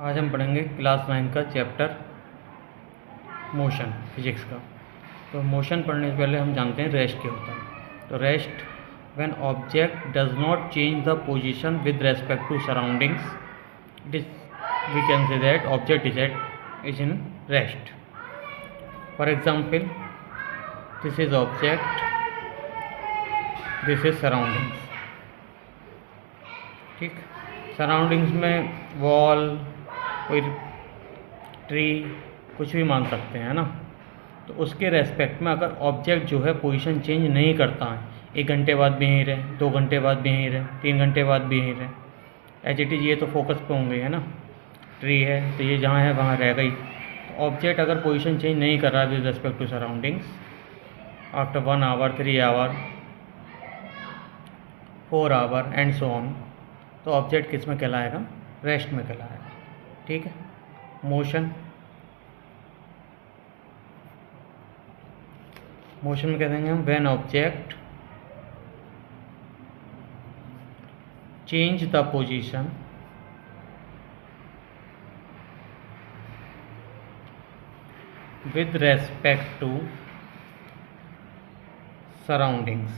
आज हम पढ़ेंगे क्लास 9 का चैप्टर मोशन फिजिक्स का। तो मोशन पढ़ने से पहले हम जानते हैं रेस्ट क्या होता है। तो rest when object does not change the position with respect to surroundings, it is we can say that object is in rest. For example, this is object, this is surroundings. ठीक, surroundings में wall, कोई tree, कुछ भी मान सकते हैं ना। तो उसके रेस्पेक्ट में अगर ऑब्जेक्ट जो है पोजीशन चेंज नहीं करता है, 1 घंटे बाद भी यहीं रहे, 2 घंटे बाद भी यहीं रहे, 3 घंटे बाद भी यहीं रहे, एच इट इज, ये तो फोकस पे होंगे है ना। ट्री है तो ये जहाँ है वहाँ रह गई। तो ऑब्जेक्ट अगर पोजीशन चेंज नहीं कर रहा है with respect to surroundings after 1 hour, 3 hour, 4 hour and so on, तो ऑब्जेक्ट किस में कहलाएगा? रेस्ट में कहलाएगा। ठीक है। मोशन में कह देंगे हम when object change the position with respect to surroundings.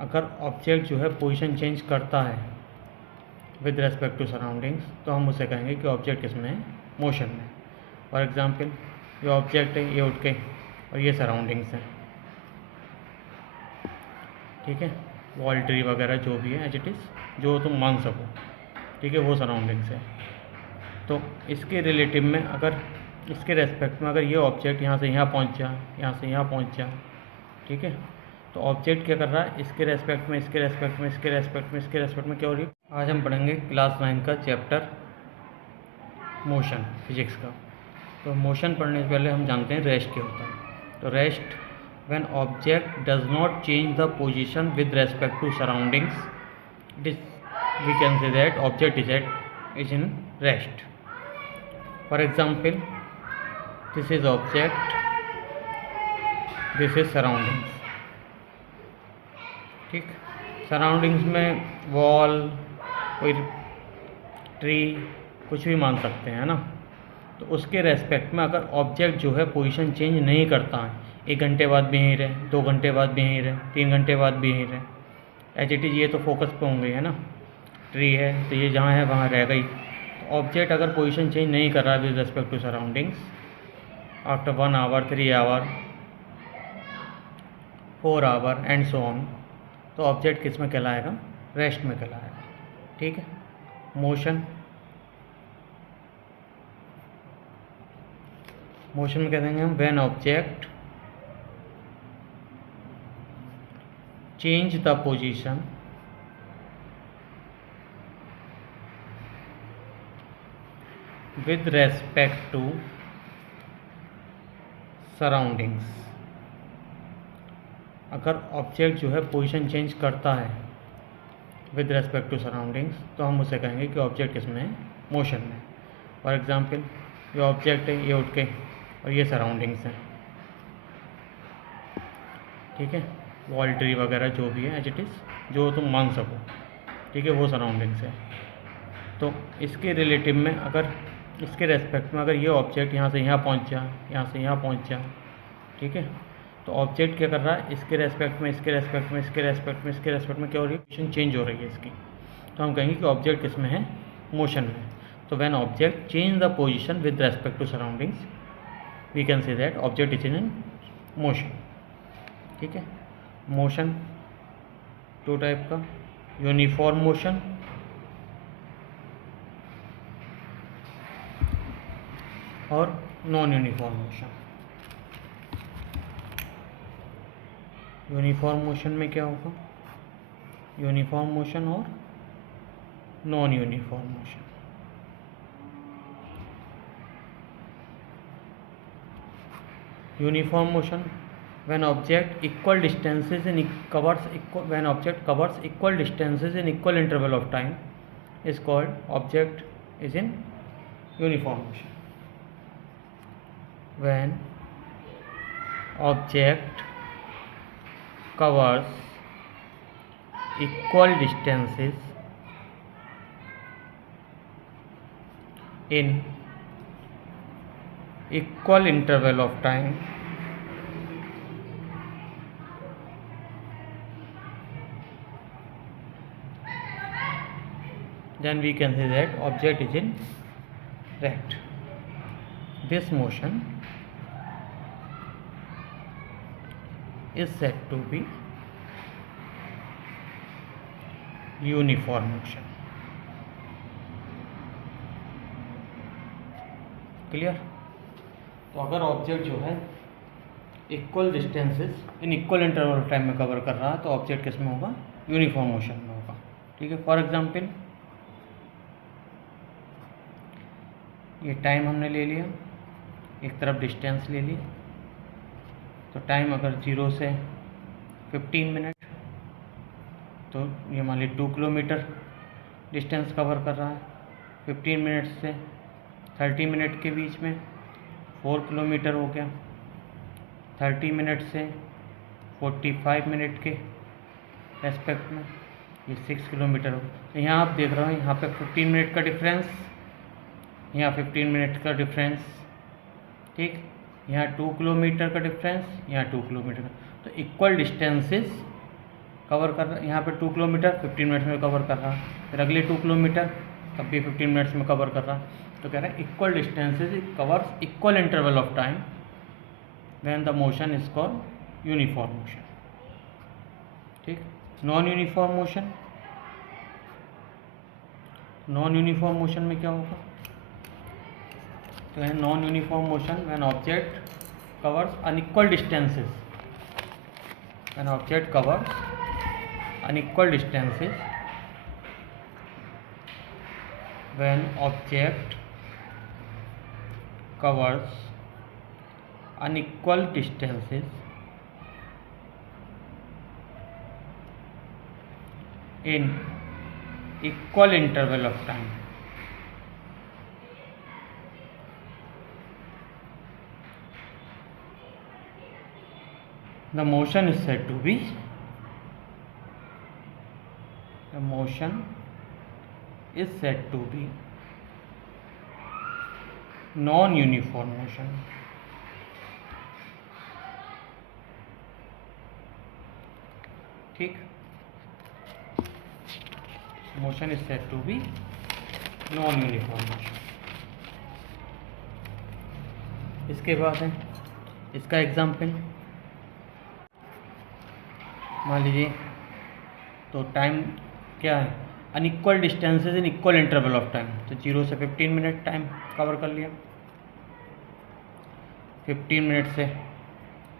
अगर ऑब्जेक्ट जो है पोजीशन चेंज करता है विद रेस्पेक्ट टू सराउंडिंग्स तो हम उसे कहेंगे कि ऑब्जेक्ट किसमें है? मोशन में। फॉर एग्जांपल, ये ऑब्जेक्ट है, ये उठ के, और ये सराउंडिंग्स हैं। ठीक है, वॉल, ट्री वगैरह जो भी है एज इट इज़, जो तुम मान सको। ठीक है, वो सराउंडिंग्स है। तो इसके रिलेटिव में अगर, इसके रेस्पेक्ट में अगर ये ऑब्जेक्ट यहाँ से यहाँ पहुँच जा, यहाँ से यहाँ पहुँच जा, ठीक है, तो ऑब्जेक्ट क्या कर रहा है? इसके रेस्पेक्ट में, इसके रेस्पेक्ट में, इसके रेस्पेक्ट में, इसके रेस्पेक्ट में क्या हो रही है? आज हम पढ़ेंगे क्लास 9 का चैप्टर मोशन फिजिक्स का। तो मोशन पढ़ने से पहले हम जानते हैं रेस्ट क्या होता है। तो rest when object does not change the position with respect to surroundings, it is we can say that object is in rest. For example, this is object, this is surroundings. ठीक, surroundings में wall, कोई tree, कुछ भी मान सकते हैं ना। तो उसके रेस्पेक्ट में अगर ऑब्जेक्ट जो है पोजीशन चेंज नहीं करता है, 1 घंटे बाद भी यहीं रहे, 2 घंटे बाद भी यहीं रहे, 3 घंटे बाद भी यहीं रहे, एच इट इज, ये तो फोकस पे होंगे है ना। ट्री है तो ये जहाँ है वहाँ रह गई। तो ऑब्जेक्ट अगर पोजीशन चेंज नहीं कर रहा है with respect to surroundings after 1 hour, 3 hour, 4 hour and so on, तो ऑब्जेक्ट किस में कहलाएगा? रेस्ट में कहलाएगा। ठीक है। मोशन में कह देंगे हम when object change the position with respect to surroundings. अगर ऑब्जेक्ट जो है पोजीशन चेंज करता है विद रेस्पेक्ट टू सराउंडिंग्स तो हम उसे कहेंगे कि ऑब्जेक्ट किसमें है? मोशन में। फॉर एग्जांपल, ये ऑब्जेक्ट है, ये उठ के, और ये सराउंडिंग्स हैं। ठीक है, वॉल, ट्री वगैरह जो भी है एज इट इज़, जो तुम मान सको। ठीक है, वो सराउंडिंग्स है। तो इसके रिलेटिव में अगर, इसके रेस्पेक्ट में अगर ये ऑब्जेक्ट यहाँ से यहाँ पहुँच जा, यहाँ से यहाँ पहुँच जा, ठीक है, तो ऑब्जेक्ट क्या कर रहा है? इसके रेस्पेक्ट में, इसके रेस्पेक्ट में, इसके रेस्पेक्ट में, इसके रेस्पेक्ट में क्या हो रही है? पोजीशन चेंज हो रही है इसकी। तो हम कहेंगे कि ऑब्जेक्ट किस में है? मोशन में। तो when object change the position with respect to surroundings, we can say that object is in motion. ठीक है। मोशन 2 टाइप का, यूनिफॉर्म मोशन और non uniform motion. Uniform motion में क्या होगा? यूनिफॉर्म मोशन और non uniform motion. Uniform motion when object equal distances in covers equal, when object covers equal distances in equal interval of time is called object is in uniform motion. When object covers equal distances in equal interval of time then we can say that object is in rect. This motion is said to be uniform motion. Clear. तो अगर object जो है equal distances in equal interval time में cover कर रहा है तो object किस में होगा, यूनिफॉर्म मोशन में होगा. ठीक है. फॉर एग्जांपल ये टाइम हमने ले लिया, एक तरफ डिस्टेंस ले लिया, तो टाइम अगर 0 से 15 मिनट तो ये मान लीजिए 2 किलोमीटर डिस्टेंस कवर कर रहा है. 15 मिनट से 30 मिनट के बीच में 4 किलोमीटर हो गया. 30 मिनट से 45 मिनट के रेस्पेक्ट में ये 6 किलोमीटर हो. तो यहाँ आप देख रहे हो यहाँ पे 15 मिनट का डिफरेंस, यहाँ 15 मिनट का डिफरेंस. ठीक. यहाँ 2 किलोमीटर का डिफरेंस, यहाँ 2 किलोमीटर का. तो इक्वल डिस्टेंसेस कवर कर रहा है. यहाँ पे 2 किलोमीटर 15 मिनट्स में कवर कर रहा है, फिर अगले 2 किलोमीटर तब भी 15 मिनट्स में कवर कर रहा है. तो कह रहा है equal distances covers equal interval of time when the motion is called uniform motion. ठीक. Non uniform motion, non uniform motion में क्या होगा, तो है non uniform motion when object covers unequal distances, when object covers unequal distances, when object covers unequal distances in equal interval of time. The motion is said to be non-uniform motion. ठीक. Motion is said to be non uniform motion. इसके बाद है इसका example. मान लीजिए तो time क्या है, unequal distances in equal interval of time. तो 0 से 15 मिनट टाइम कवर कर लिया, 15 मिनट से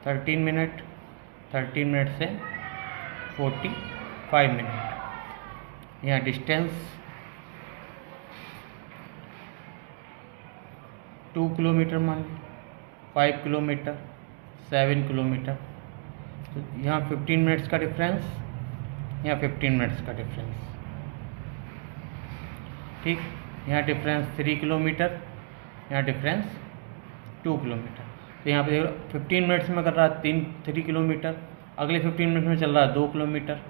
13 मिनट, 13 मिनट से 45 मिनट. यहाँ डिस्टेंस 2 किलोमीटर मान ली, 5 किलोमीटर, 7 किलोमीटर. तो यहाँ 15 मिनट्स का डिफरेंस, यहाँ 15 मिनट्स का डिफरेंस. ठीक. यहाँ डिफरेंस 3 किलोमीटर, यहाँ डिफरेंस 2 किलोमीटर. तो यहाँ पे 15 मिनट्स में कर रहा है 3 किलोमीटर, अगले 15 मिनट में चल रहा है 2 किलोमीटर.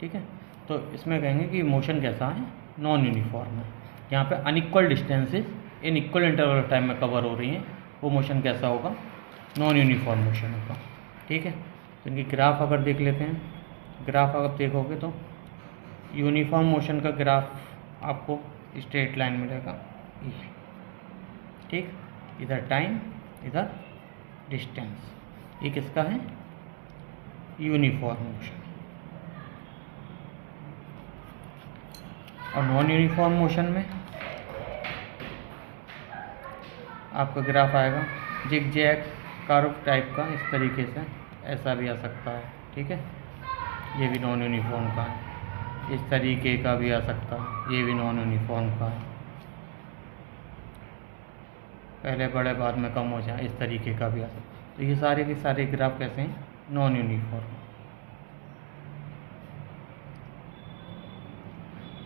ठीक है. तो इसमें कहेंगे कि मोशन कैसा है, नॉन यूनिफॉर्म है. यहाँ पे unequal distances in equal interval of time में कवर हो रही हैं, वो मोशन कैसा होगा, नॉन यूनिफॉर्म मोशन होगा. ठीक है. तो इनकी ग्राफ अगर देख लेते हैं, ग्राफ अगर देखोगे तो यूनिफॉर्म मोशन का ग्राफ आपको स्ट्रेट लाइन मिलेगा. ठीक. इधर टाइम, इधर डिस्टेंस. ये किसका है, यूनिफॉर्म मोशन. और नॉन यूनिफॉर्म मोशन में आपका ग्राफ आएगा जिग जैग कर्व टाइप का, इस तरीके से. ऐसा भी आ सकता है. ठीक है. ये भी नॉन यूनिफॉर्म का है. इस तरीके का भी आ सकता है, ये भी नॉन यूनिफॉर्म का है. पहले बड़े बाद में कम हो जाए, इस तरीके का भी आ सकता है. तो ये सारे के सारे ग्राफ कैसे हैं, नॉन यूनिफॉर्म.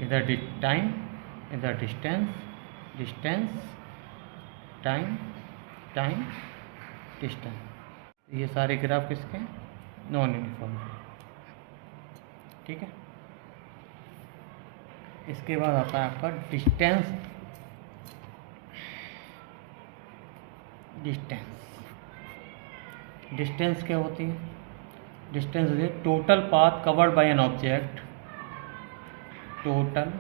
इधर टाइम, इधर distance, distance, time, time, distance. ये सारे ग्राफ किसके, नॉन यूनिफॉर्म. ठीक है. इसके बाद आता है आपका डिस्टेंस. डिस्टेंस क्या होती है? डिस्टेंस होती है total path covered by an object, total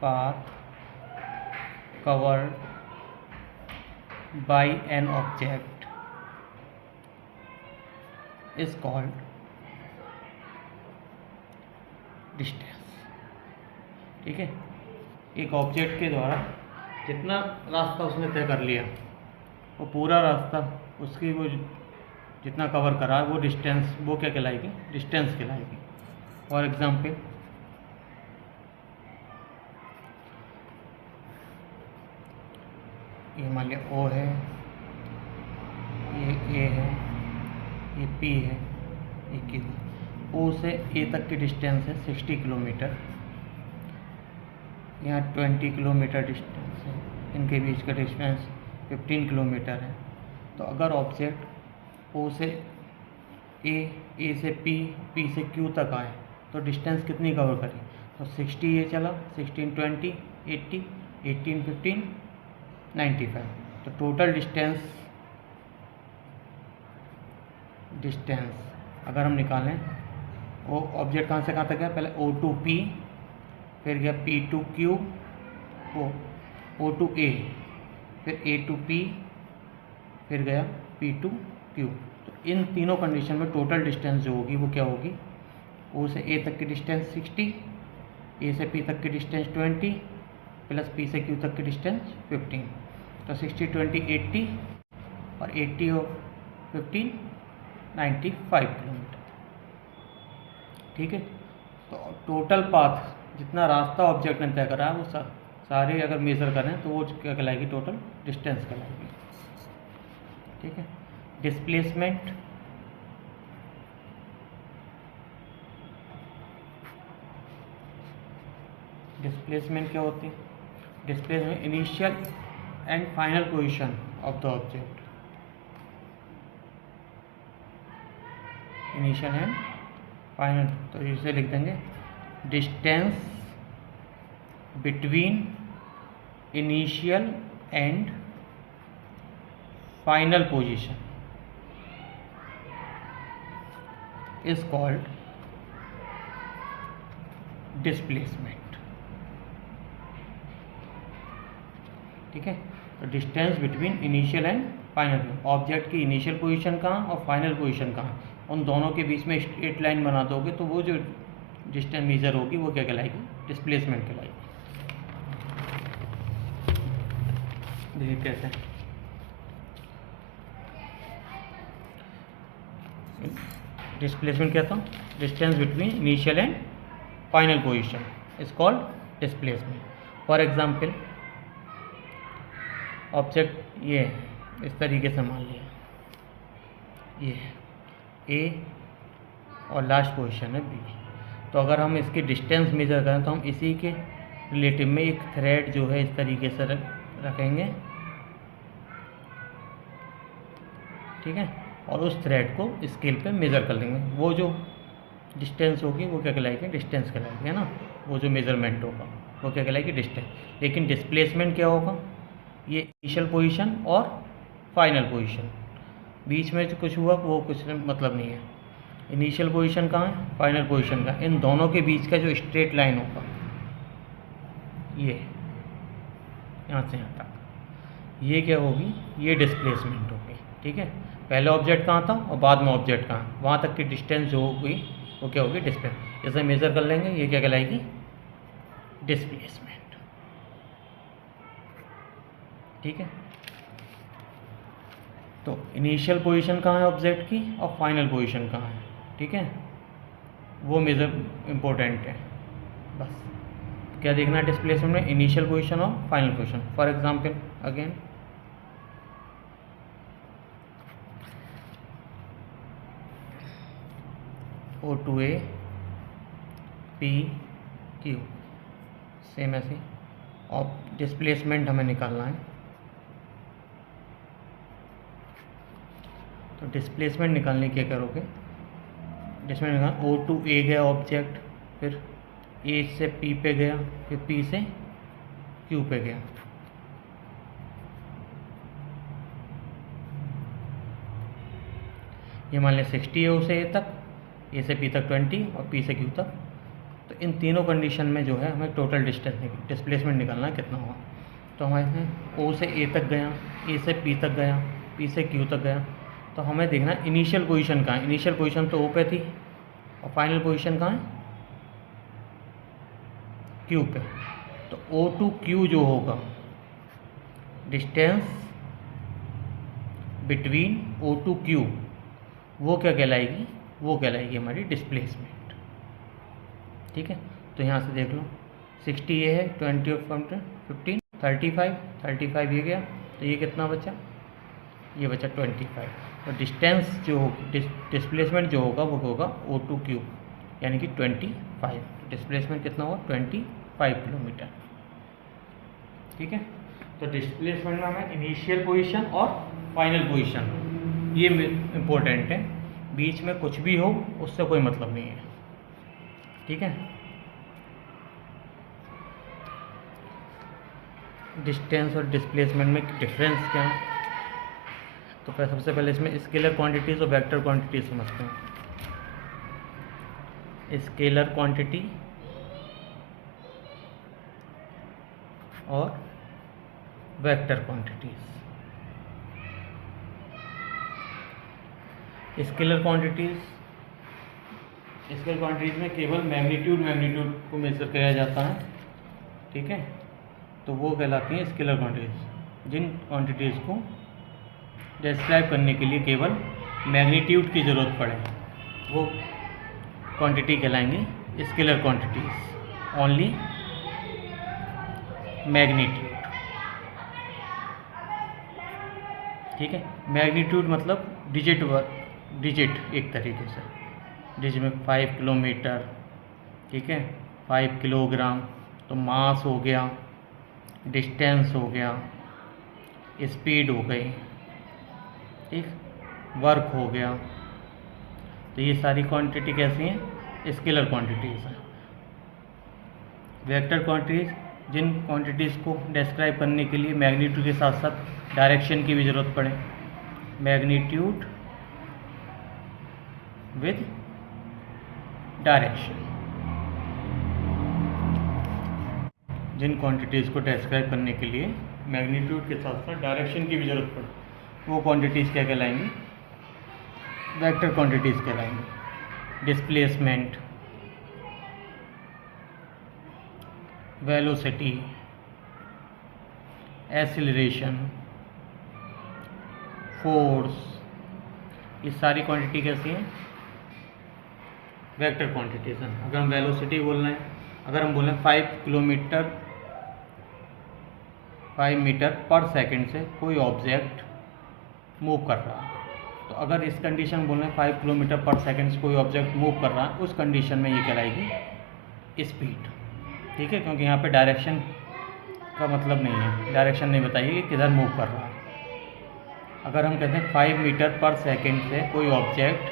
path covered by an object is called distance. ठीक है, एक ऑब्जेक्ट के द्वारा जितना रास्ता उसने तय कर लिया, वो पूरा रास्ता उसकी वो जितना कवर करा वो डिस्टेंस, वो क्या कहलाएगी? डिस्टेंस कहलाएगी। फॉर एग्जाम्पल, ये मान लिया O है, ये A है, ये P है, ये Q है। O से A तक की डिस्टेंस है 60 किलोमीटर, यहाँ 20 किलोमीटर डिस्टेंस है, इनके बीच का डिस्टेंस 15 किलोमीटर है। तो अगर ऑब्जेक्ट O से A से P, P से Q तक आए तो डिस्टेंस कितनी कवर करी? तो 60 ये चला, 16 20 80, 18 15 95। तो टोटल डिस्टेंस अगर हम निकालें, वो ऑब्जेक्ट कहाँ से कहाँ तक गया? पहले O to P, फिर गया P to Q, O to A, फिर A to P, फिर गया P to Q। तो इन तीनों कंडीशन में टोटल डिस्टेंस जो होगी वो क्या होगी? O से A तक की डिस्टेंस 60, A से P तक की डिस्टेंस 20, प्लस P से Q तक की डिस्टेंस 15। तो 60 20 80 और 80 और 15 95 किलोमीटर। ठीक है, तो टोटल पाथ जितना रास्ता ऑब्जेक्ट ने तय करा है वो सारे अगर मेज़र करें तो वो क्या कहलाएगी? टोटल डिस्टेंस कहलाएगी। ठीक है, डिस्प्लेसमेंट क्या होती है? Displacement initial and final position of the object, initial and final. तो इसे लिख देंगे distance between initial and final position is called displacement. ठीक है, तो distance between initial and final, object की इनिशियल पोजीशन कहाँ और फाइनल पोजीशन कहाँ, उन दोनों के बीच में स्ट्रेट लाइन बना दोगे तो वो जो डिस्टेंस मेजर होगी वो क्या कहलाएगी? डिस्प्लेसमेंट कहलाएगी। देखिए कैसे, डिस्प्लेसमेंट क्या था? Distance between initial and final position is called displacement. For example, object ये है, इस तरीके से मान लिया, ये है A और लास्ट पोजीशन है B। तो अगर हम इसकी डिस्टेंस मेजर करें तो हम इसी के रिलेटिव में एक थ्रेड जो है इस तरीके से रखेंगे। ठीक है, और उस थ्रेड को स्केल पे मेज़र कर लेंगे। वो जो डिस्टेंस होगी वो क्या कहलाएगी? डिस्टेंस कहलाएगी, है ना। वो जो मेज़रमेंट होगा वो क्या कहलाएगी? डिस्टेंस। लेकिन डिस्प्लेसमेंट क्या होगा? ये इनिशियल पोजीशन और फाइनल पोजीशन, बीच में जो कुछ हुआ वो कुछ मतलब नहीं है। इनिशियल पोजीशन कहाँ है, फाइनल पोजीशन कहाँ है, इन दोनों के बीच का जो स्ट्रेट लाइन होगा ये यहाँ से यहाँ तक, ये क्या होगी? ये डिस्प्लेसमेंट होगी। ठीक है, पहले ऑब्जेक्ट कहाँ था और बाद में ऑब्जेक्ट कहाँ, वहाँ तक की डिस्टेंस जो होगी वो क्या होगी? डिस्प्लेसमेंट। जैसे मेज़र कर लेंगे, ये क्या कहलाएगी? डिस्प्लेसमेंट। ठीक है, तो इनिशियल पोजीशन कहाँ है ऑब्जेक्ट की और फाइनल पोजीशन कहाँ है। ठीक है, वो मेजर इम्पोर्टेंट है। बस क्या देखना है डिस्प्लेसमेंट में? इनिशियल पोजीशन और final position. For example again, O to A, P Q, same ऐसे। और डिस्प्लेसमेंट हमें निकालना है, तो डिस्प्लेसमेंट निकालने क्या करोगे? डिस्प्लेसमेंट निकाल, O to A गया ऑब्जेक्ट, फिर A से P पे गया, फिर P से Q पे गया। ये मान लें 60 है ओ से ए तक, ए से पी तक 20 और पी से क्यू तक। तो इन तीनों कंडीशन में जो है हमें टोटल डिस्प्लेसमेंट निकालना कितना होगा। तो हमारे ओ से ए तक गया, ए से पी तक गया, पी से क्यू तक गया, तो हमें देखना इनिशियल पोजीशन कहाँ है। इनिशियल पोजीशन तो ओ पे थी और फाइनल पोजीशन कहाँ है, क्यू पे। तो ओ टू क्यू जो होगा, distance between O to Q, वो क्या कहलाएगी, वो कहलाएगी हमारी डिस्प्लेसमेंट। ठीक है, तो यहाँ से देख लो 60 ये है, 20 ऑफ 15 35 ये गया, तो ये कितना बचा, ये बचा 25। तो डिस्टेंस जो होगी, डिस्प्लेसमेंट जो होगा वो होगा ओ टू क्यू, यानी कि 25। डिस्प्लेसमेंट कितना होगा, 25 किलोमीटर। ठीक है, तो डिस्प्लेसमेंट में हमें इनिशियल पोजीशन और फाइनल पोजीशन ये इम्पोर्टेंट है, बीच में कुछ भी हो उससे कोई मतलब नहीं है। ठीक है, डिस्टेंस और डिस्प्लेसमेंट में डिफरेंस क्या है, तो सबसे पहले इसमें स्केलर क्वांटिटीज और वेक्टर क्वांटिटीज समझते हैं। स्केलर क्वांटिटी और वेक्टर क्वांटिटीज। स्केलर क्वांटिटीज में केवल मैग्नीट्यूड को मेजर किया जाता है। ठीक है, तो वो कहलाती हैं स्केलर क्वांटिटीज। जिन क्वांटिटीज़ को डिस्क्राइब करने के लिए केवल मैग्नीट्यूड की ज़रूरत पड़े, वो क्वांटिटी कहलाएंगी स्केलर क्वांटिटीज। Only magnitude. ठीक है, मैग्नीट्यूड मतलब डिजिट एक तरीके से, जिसमें 5 किलोमीटर, ठीक है, 5 किलोग्राम, तो मास हो गया, डिस्टेंस हो गया, स्पीड हो गई, ठीक, वर्क हो गया। तो ये सारी क्वांटिटी कैसी हैं, स्केलर क्वांटिटीज़ हैं। वेक्टर क्वांटिटीज़, जिन क्वांटिटीज़ को डिस्क्राइब करने के लिए मैग्नीट्यूड के साथ साथ डायरेक्शन की भी ज़रूरत पड़े, मैग्नीट्यूड विद डायरेक्शन। जिन क्वांटिटीज़ को डिस्क्राइब करने के लिए मैग्नीट्यूड के साथ साथ डायरेक्शन की भी ज़रूरत पड़े, वो क्वांटिटीज़ क्या कहलाएंगी, वेक्टर क्वांटिटीज़ कहलाएंगी। डिस्प्लेसमेंट, वेलोसिटी, एक्सीलरेशन, फोर्स, ये सारी क्वांटिटी कैसी हैं, वेक्टर क्वांटिटीज़ हैं। अगर हम वेलोसिटी बोल रहे हैं, अगर हम बोलें 5 मीटर पर सेकंड से कोई ऑब्जेक्ट मूव कर रहा है, तो अगर इस कंडीशन बोल रहे हैं 5 किलोमीटर पर सेकंड से कोई ऑब्जेक्ट मूव कर रहा है, उस कंडीशन में ये कहलाएगी स्पीड। ठीक है, क्योंकि यहाँ पे डायरेक्शन का मतलब नहीं है, डायरेक्शन नहीं बताइए कि किधर मूव कर रहा है। अगर हम कहते हैं 5 मीटर पर सेकंड से कोई ऑब्जेक्ट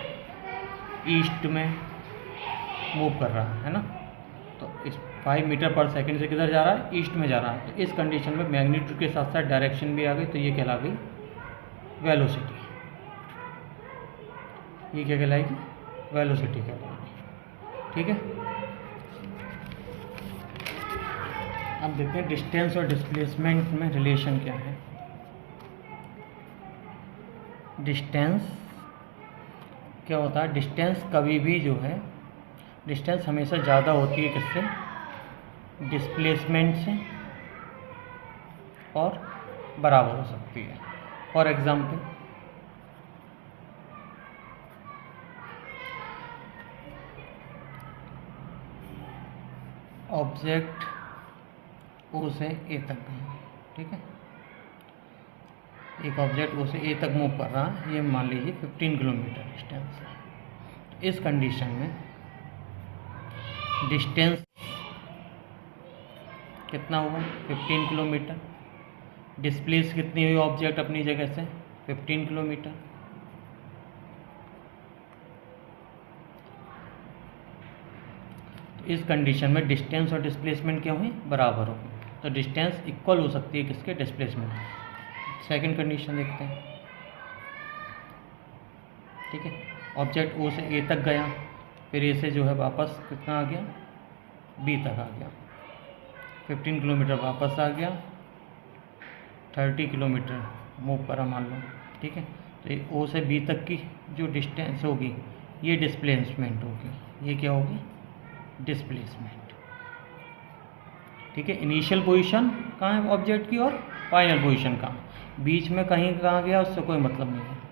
ईस्ट में मूव कर रहा है ना, तो इस 5 मीटर पर सेकंड से किधर जा रहा है, ईस्ट में जा रहा है। तो इस कंडीशन में मैग्नीट्यूड के साथ साथ डायरेक्शन भी आ गई, तो ये कहला गई वेलोसिटी। ये क्या कहलाएगी, वेलोसिटी कहलाएगी। ठीक है, अब देखते हैं डिस्टेंस और डिस्प्लेसमेंट में रिलेशन क्या है। डिस्टेंस क्या होता है, डिस्टेंस कभी भी जो है, डिस्टेंस हमेशा ज़्यादा होती है किससे, डिस्प्लेसमेंट से, और बराबर हो सकती है। फॉर एग्जांपल, ऑब्जेक्ट ओ से ए तक है, ठीक है, एक ऑब्जेक्ट ओ से ए तक मूव कर रहा है, ये मान लीजिए 15 किलोमीटर डिस्टेंस है। तो इस कंडीशन में डिस्टेंस कितना हुआ, 15 किलोमीटर। डिस्प्लेस कितनी हुई ऑब्जेक्ट अपनी जगह से, 15 किलोमीटर। तो इस कंडीशन में डिस्टेंस और डिस्प्लेसमेंट क्या हुई, बराबर हो। तो डिस्टेंस इक्वल हो सकती है किसके, डिस्प्लेसमेंट। सेकंड कंडीशन देखते हैं। ठीक है। ऑब्जेक्ट ओ से ए तक गया, फिर ए से जो है वापस कितना आ गया, बी तक आ गया, 15 किलोमीटर वापस आ गया, 30 किलोमीटर मूव करा मान लो, ठीक है। तो ये ओ से बी तक की जो डिस्टेंस होगी ये डिस्प्लेसमेंट होगी, ये क्या होगी, डिस्प्लेसमेंट, ठीक है। इनिशियल पोजीशन कहाँ है ऑब्जेक्ट की और फाइनल पोजीशन कहाँ, बीच में कहीं कहाँ गया उससे कोई मतलब नहीं है।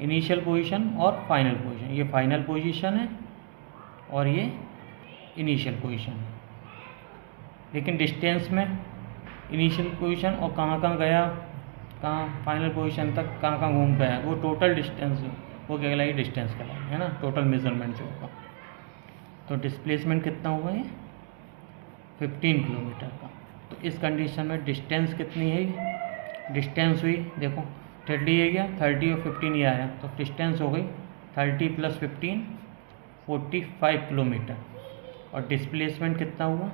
इनिशियल पोजीशन और फाइनल पोजीशन, ये फाइनल पोजीशन है और ये इनिशियल पोजीशन है, लेकिन डिस्टेंस में इनिशियल पोजीशन और कहाँ कहाँ गया, कहाँ फाइनल पोजीशन तक कहाँ कहाँ घूम गया, वो टोटल डिस्टेंस, वो क्या कहलाएगी, डिस्टेंस कहलाएगी, है ना, टोटल मेजरमेंट जो होगा। तो डिस्प्लेसमेंट कितना हुआ है, 15 किलोमीटर का। तो इस कंडीशन में डिस्टेंस कितनी है, डिस्टेंस हुई देखो 30 ये गया, 30 और 15 ये आया, तो डिस्टेंस हो गई 30 + 15 45 किलोमीटर। और डिस्प्लेसमेंट कितना हुआ,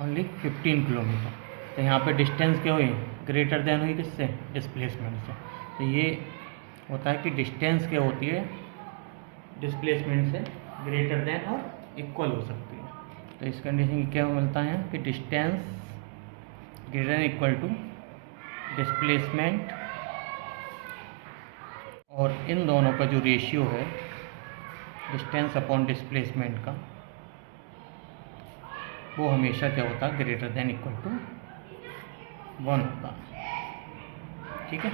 ओनली 15 किलोमीटर। तो यहाँ पे डिस्टेंस क्या हुई, ग्रेटर देन हुई किससे, डिस्प्लेसमेंट से। तो ये होता है कि डिस्टेंस क्या होती है, डिस्प्लेसमेंट से ग्रेटर देन और इक्वल हो सकती है। तो इस कंडीशन में क्या मिलता है कि distance greater than equal to displacement, और इन दोनों का जो रेशियो है डिस्टेंस अपॉन डिस्प्लेसमेंट का, वो हमेशा क्या होता है, ग्रेटर देन इक्वल टू 1 होता है, ठीक है।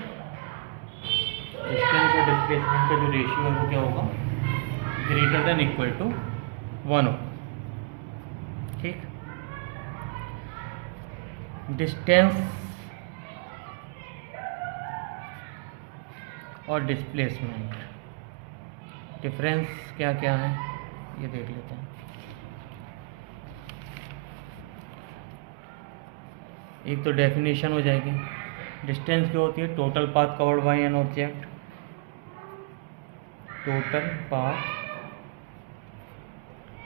डिस्टेंस और डिस्प्लेसमेंट का जो रेशियो है वो क्या होगा, ग्रेटर देन इक्वल टू 1 होगा, ठीक। डिस्टेंस और डिस्प्लेसमेंट डिफरेंस क्या क्या है ये देख लेते हैं। एक तो डेफिनेशन हो जाएगी, डिस्टेंस क्या होती है, total path covered by an object, total path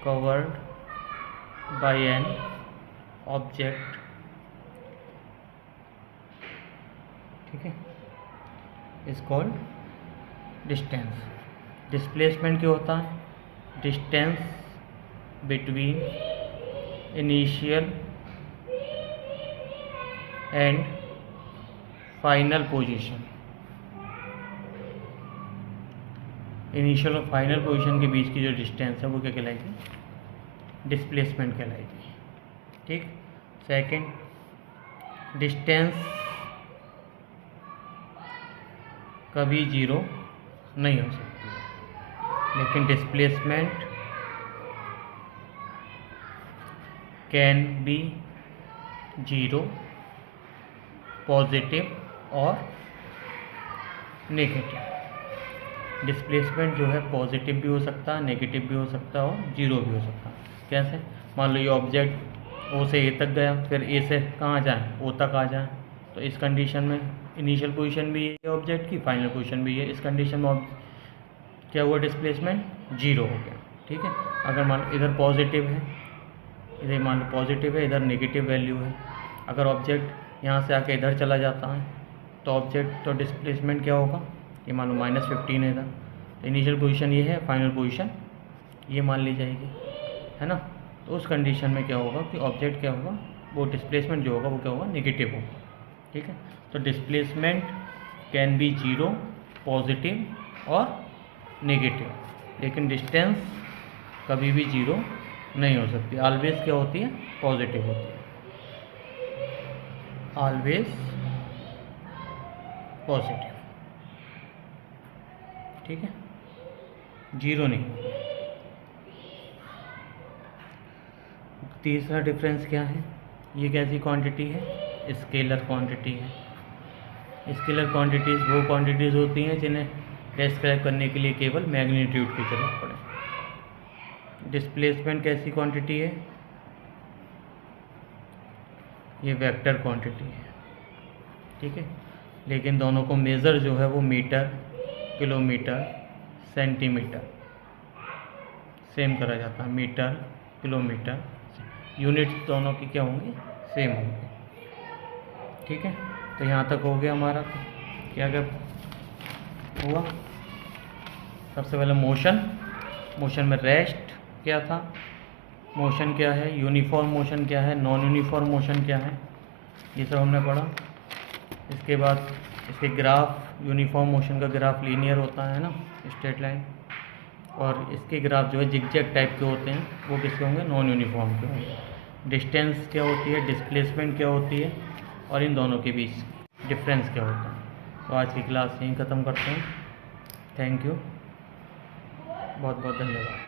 covered by an object, ठीक है, इज कॉल्ड डिस्टेंस। डिस्प्लेसमेंट क्या होता है, distance between initial and final position, initial और फाइनल पोजीशन के बीच की जो डिस्टेंस है वो क्या कहलाएगी, डिस्प्लेसमेंट कहलाएगी, ठीक। सेकंड, डिस्टेंस कभी जीरो नहीं हो सकती है, लेकिन displacement can be zero, positive और नेगेटिव। डिस्प्लेसमेंट जो है पॉजिटिव भी हो सकता है, नेगेटिव भी हो सकता है और जीरो भी हो सकता है। कैसे, मान लो ये ऑब्जेक्ट ओ से ए तक गया, फिर ए से कहाँ जाए, ओ तक आ जाए, तो इस कंडीशन में इनिशियल पोजीशन भी है ऑब्जेक्ट की, फाइनल पोजीशन भी है, इस कंडीशन में क्या हुआ, डिस्प्लेसमेंट जीरो हो गया, ठीक है। अगर मान लो इधर पॉजिटिव है, इधर मान लो पॉजिटिव है, इधर नेगेटिव वैल्यू है, अगर ऑब्जेक्ट यहाँ से आके इधर चला जाता है तो ऑब्जेक्ट तो डिस्प्लेसमेंट क्या होगा, ये मान लो -15 है इधर, तो इनिशियल पोजीशन ये है, फाइनल पोजीशन ये मान ली जाएगी, है ना। तो उस कंडीशन में क्या होगा कि ऑब्जेक्ट क्या होगा, वो डिस्प्लेसमेंट जो होगा वो क्या होगा, नेगेटिव होगा, ठीक है। तो displacement can be zero, positive और नेगेटिव, लेकिन डिस्टेंस कभी भी जीरो नहीं हो सकती, ऑलवेज क्या होती है, पॉजिटिव होती है, ऑलवेज पॉजिटिव, ठीक है, जीरो नहीं। तीसरा डिफरेंस क्या है, ये कैसी क्वांटिटी है, स्केलर क्वांटिटी है। स्केलर क्वांटिटीज़ वो क्वांटिटीज़ होती हैं जिन्हें डिस्क्राइब करने के लिए केवल मैग्नीट्यूड की जरूरत पड़े। डिस्प्लेसमेंट कैसी क्वांटिटी है, ये वेक्टर क्वांटिटी है, ठीक है, लेकिन दोनों को मेज़र जो है वो मीटर, किलोमीटर, सेंटीमीटर सेम करा जाता है, मीटर, किलोमीटर, यूनिट्स दोनों की क्या होंगी, सेम होंगी, ठीक है। तो यहाँ तक हो गया हमारा। क्या क्या हुआ? सबसे पहले मोशन में रेस्ट क्या था, मोशन क्या है, यूनिफॉर्म मोशन क्या है, नॉन यूनिफॉर्म मोशन क्या है, ये सब हमने पढ़ा। इसके बाद इसके ग्राफ, यूनिफॉर्म मोशन का ग्राफ लीनियर होता है ना, स्ट्रेट लाइन, और इसके ग्राफ जो है जिगजैग टाइप के होते हैं, वो किसके होंगे? नॉन यूनिफॉर्म के होंगे। डिस्टेंस क्या होती है, डिस्प्लेसमेंट क्या होती है, और इन दोनों के बीच डिफरेंस क्या होता है। तो आज की क्लास यहीं ख़त्म करते हैं। थैंक यू, बहुत बहुत धन्यवाद।